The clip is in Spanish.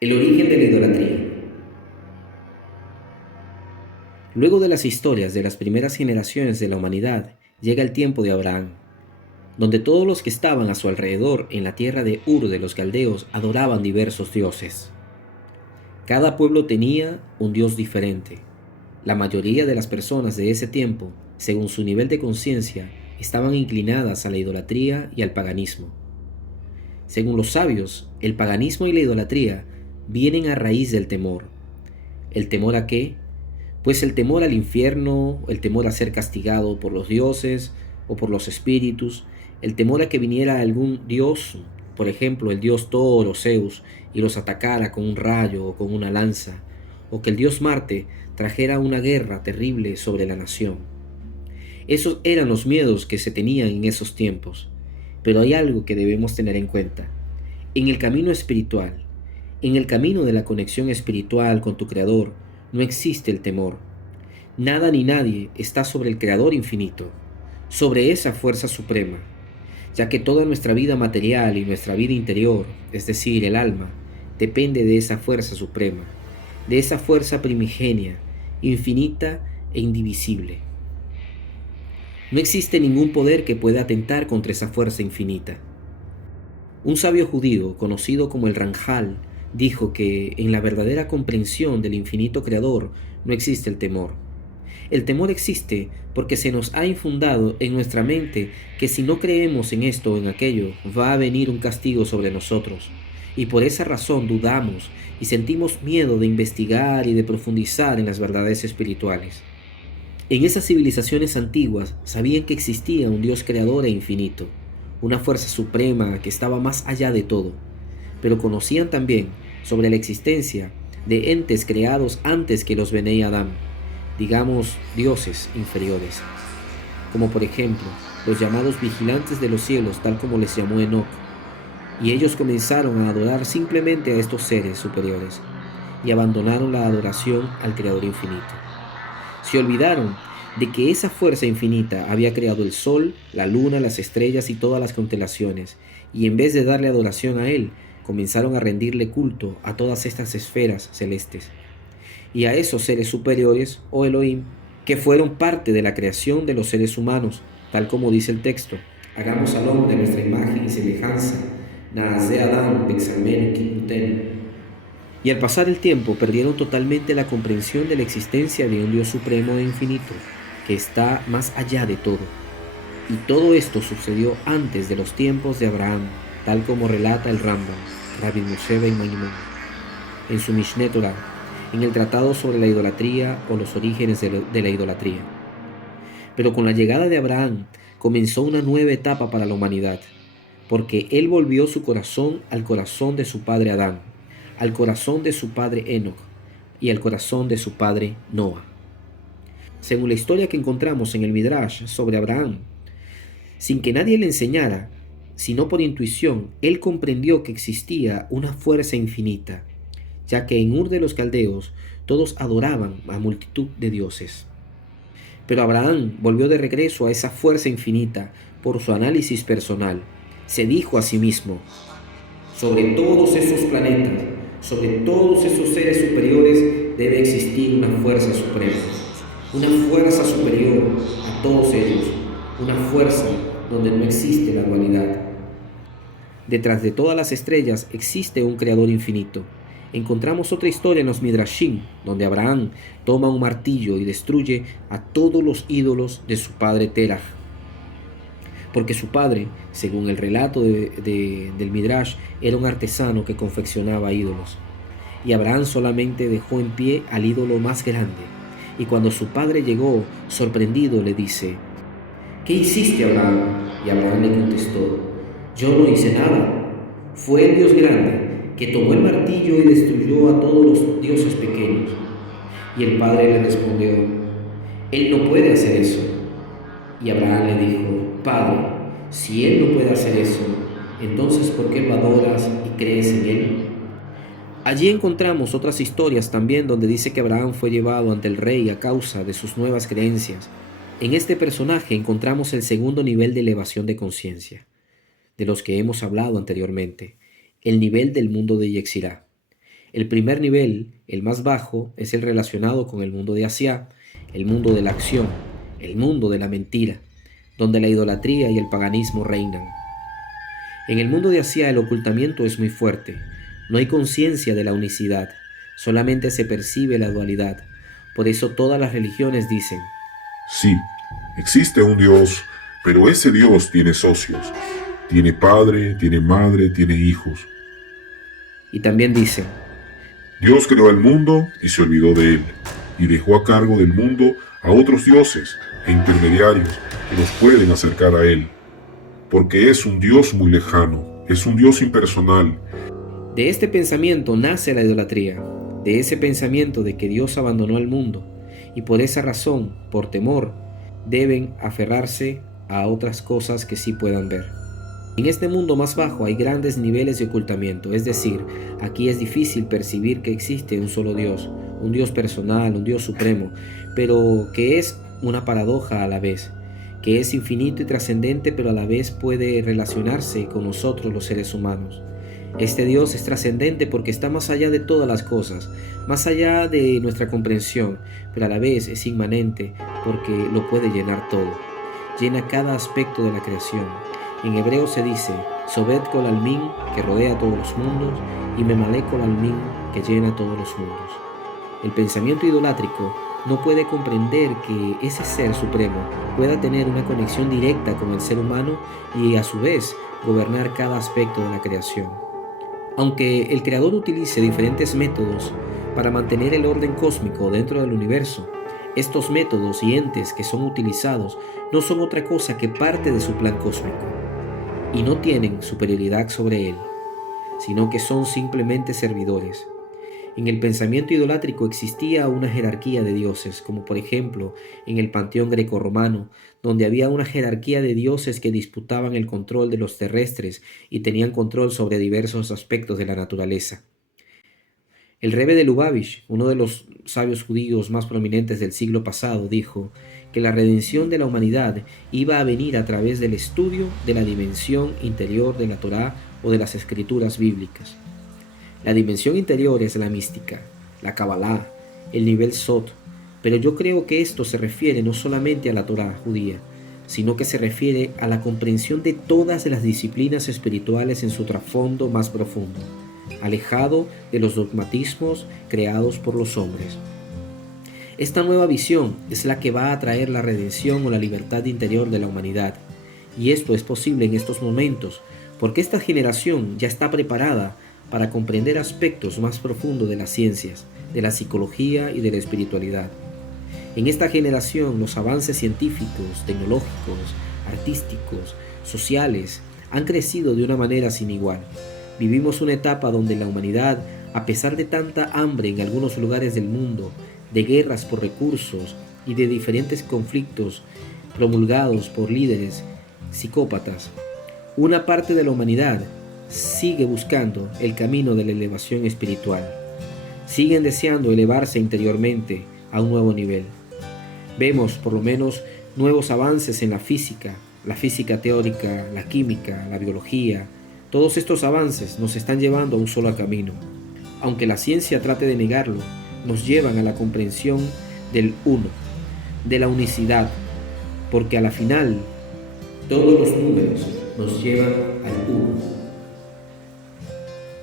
El origen de la idolatría. Luego de las historias de las primeras generaciones de la humanidad, llega el tiempo de Abraham, donde todos los que estaban a su alrededor en la tierra de Ur de los Caldeos adoraban diversos dioses. Cada pueblo tenía un dios diferente. La mayoría de las personas de ese tiempo, según su nivel de conciencia, estaban inclinadas a la idolatría y al paganismo. Según los sabios, el paganismo y la idolatría vienen a raíz del temor. ¿El temor a qué? Pues el temor al infierno, el temor a ser castigado por los dioses o por los espíritus, el temor a que viniera algún dios, por ejemplo el dios Thor o Zeus, y los atacara con un rayo o con una lanza, o que el dios Marte trajera una guerra terrible sobre la nación. Esos eran los miedos que se tenían en esos tiempos. Pero hay algo que debemos tener en cuenta. En el camino espiritual, en el camino de la conexión espiritual con tu Creador, no existe el temor. Nada ni nadie está sobre el Creador infinito, sobre esa fuerza suprema, ya que toda nuestra vida material y nuestra vida interior, es decir, el alma, depende de esa fuerza suprema, de esa fuerza primigenia, infinita e indivisible. No existe ningún poder que pueda atentar contra esa fuerza infinita. Un sabio judío, conocido como el Ramjal, dijo que en la verdadera comprensión del infinito creador no existe el temor. El temor existe porque se nos ha infundado en nuestra mente que si no creemos en esto o en aquello, va a venir un castigo sobre nosotros. Y por esa razón dudamos y sentimos miedo de investigar y de profundizar en las verdades espirituales. En esas civilizaciones antiguas sabían que existía un Dios creador e infinito, una fuerza suprema que estaba más allá de todo, pero conocían también sobre la existencia de entes creados antes que los Benei Adam, digamos dioses inferiores, como por ejemplo los llamados vigilantes de los cielos, tal como les llamó Enoch, y ellos comenzaron a adorar simplemente a estos seres superiores y abandonaron la adoración al Creador infinito. Se olvidaron de que esa fuerza infinita había creado el sol, la luna, las estrellas y todas las constelaciones, y en vez de darle adoración a él, comenzaron a rendirle culto a todas estas esferas celestes y a esos seres superiores o Elohim que fueron parte de la creación de los seres humanos, tal como dice el texto: hagamos al hombre a nuestra imagen y semejanza, Naaseh Adam Bexalmenu Kiputen. Y al pasar el tiempo perdieron totalmente la comprensión de la existencia de un Dios supremo e infinito, que está más allá de todo. Y todo esto sucedió antes de los tiempos de Abraham, tal como relata el Rambam, Rabbi Moshe ben Maimón, en su Mishneh Torah, en el tratado sobre la idolatría o los orígenes de la idolatría. Pero con la llegada de Abraham comenzó una nueva etapa para la humanidad, porque él volvió su corazón al corazón de su padre Adán, al corazón de su padre Enoch y al corazón de su padre Noah. Según la historia que encontramos en el Midrash sobre Abraham, sin que nadie le enseñara, sino por intuición, él comprendió que existía una fuerza infinita, ya que en Ur de los Caldeos todos adoraban a multitud de dioses. Pero Abraham volvió de regreso a esa fuerza infinita por su análisis personal. Se dijo a sí mismo: sobre todos esos planetas, sobre todos esos seres superiores, debe existir una fuerza suprema, una fuerza superior a todos ellos, una fuerza donde no existe la dualidad. Detrás de todas las estrellas existe un creador infinito. Encontramos otra historia en los Midrashim, donde Abraham toma un martillo y destruye a todos los ídolos de su padre Terah. Porque su padre, según el relato del Midrash, era un artesano que confeccionaba ídolos. Y Abraham solamente dejó en pie al ídolo más grande. Y cuando su padre llegó, sorprendido, le dice: ¿qué hiciste, Abraham? Y Abraham le contestó: yo no hice nada. Fue el Dios grande que tomó el martillo y destruyó a todos los dioses pequeños. Y el padre le respondió: él no puede hacer eso. Y Abraham le dijo: Padre, si él no puede hacer eso, entonces ¿por qué lo adoras y crees en él? Allí encontramos otras historias también donde dice que Abraham fue llevado ante el rey a causa de sus nuevas creencias. En este personaje encontramos el segundo nivel de elevación de conciencia, de los que hemos hablado anteriormente, el nivel del mundo de Yetzirah. El primer nivel, el más bajo, es el relacionado con el mundo de Asia, el mundo de la acción, el mundo de la mentira, donde la idolatría y el paganismo reinan. En el mundo de Asia el ocultamiento es muy fuerte, no hay conciencia de la unicidad, solamente se percibe la dualidad. Por eso todas las religiones dicen: Sí, existe un Dios, pero ese Dios tiene socios. Tiene padre, tiene madre, tiene hijos. y también dicen: Dios creó el mundo y se olvidó de él, y dejó a cargo del mundo a otros dioses e intermediarios que nos pueden acercar a él. Porque es un Dios muy lejano, es un Dios impersonal. de este pensamiento nace la idolatría, de ese pensamiento de que Dios abandonó al mundo, y por esa razón, por temor, deben aferrarse a otras cosas que sí puedan ver. En este mundo más bajo hay grandes niveles de ocultamiento, es decir, aquí es difícil percibir que existe un solo Dios, un Dios personal, un Dios supremo, pero que es una paradoja a la vez, que es infinito y trascendente, pero a la vez puede relacionarse con nosotros los seres humanos. Este Dios es trascendente porque está más allá de todas las cosas, más allá de nuestra comprensión, pero a la vez es inmanente porque lo puede llenar todo. Llena cada aspecto de la creación. En hebreo se dice: Sobed kol almin, que rodea todos los mundos, y Memalé kol almin, que llena todos los mundos. El pensamiento idolátrico no puede comprender que ese ser supremo pueda tener una conexión directa con el ser humano y a su vez gobernar cada aspecto de la creación. Aunque el Creador utilice diferentes métodos para mantener el orden cósmico dentro del universo, estos métodos y entes que son utilizados no son otra cosa que parte de su plan cósmico, y no tienen superioridad sobre él, sino que son simplemente servidores. En el pensamiento idolátrico existía una jerarquía de dioses, como por ejemplo en el panteón grecorromano, donde había una jerarquía de dioses que disputaban el control de los terrestres y tenían control sobre diversos aspectos de la naturaleza. El Rebbe de Lubavitch, uno de los sabios judíos más prominentes del siglo pasado, dijo que la redención de la humanidad iba a venir a través del estudio de la dimensión interior de la Torá o de las escrituras bíblicas. La dimensión interior es la mística, la Kabbalah, el nivel Sot, pero yo creo que esto se refiere no solamente a la Torá judía, sino que se refiere a la comprensión de todas las disciplinas espirituales en su trasfondo más profundo, alejado de los dogmatismos creados por los hombres. Esta nueva visión es la que va a traer la redención o la libertad interior de la humanidad, y esto es posible en estos momentos, porque esta generación ya está preparada para comprender aspectos más profundos de las ciencias, de la psicología y de la espiritualidad. En esta generación los avances científicos, tecnológicos, artísticos, sociales han crecido de una manera sin igual. Vivimos una etapa donde la humanidad, a pesar de tanta hambre en algunos lugares del mundo, de guerras por recursos y de diferentes conflictos promulgados por líderes psicópatas, una parte de la humanidad sigue buscando el camino de la elevación espiritual. Siguen deseando elevarse interiormente a un nuevo nivel. Vemos por lo menos nuevos avances en la física teórica, la química, la biología. Todos estos avances nos están llevando a un solo camino. Aunque la ciencia trate de negarlo, nos llevan a la comprensión del uno, de la unicidad, porque a la final todos los números nos llevan al uno.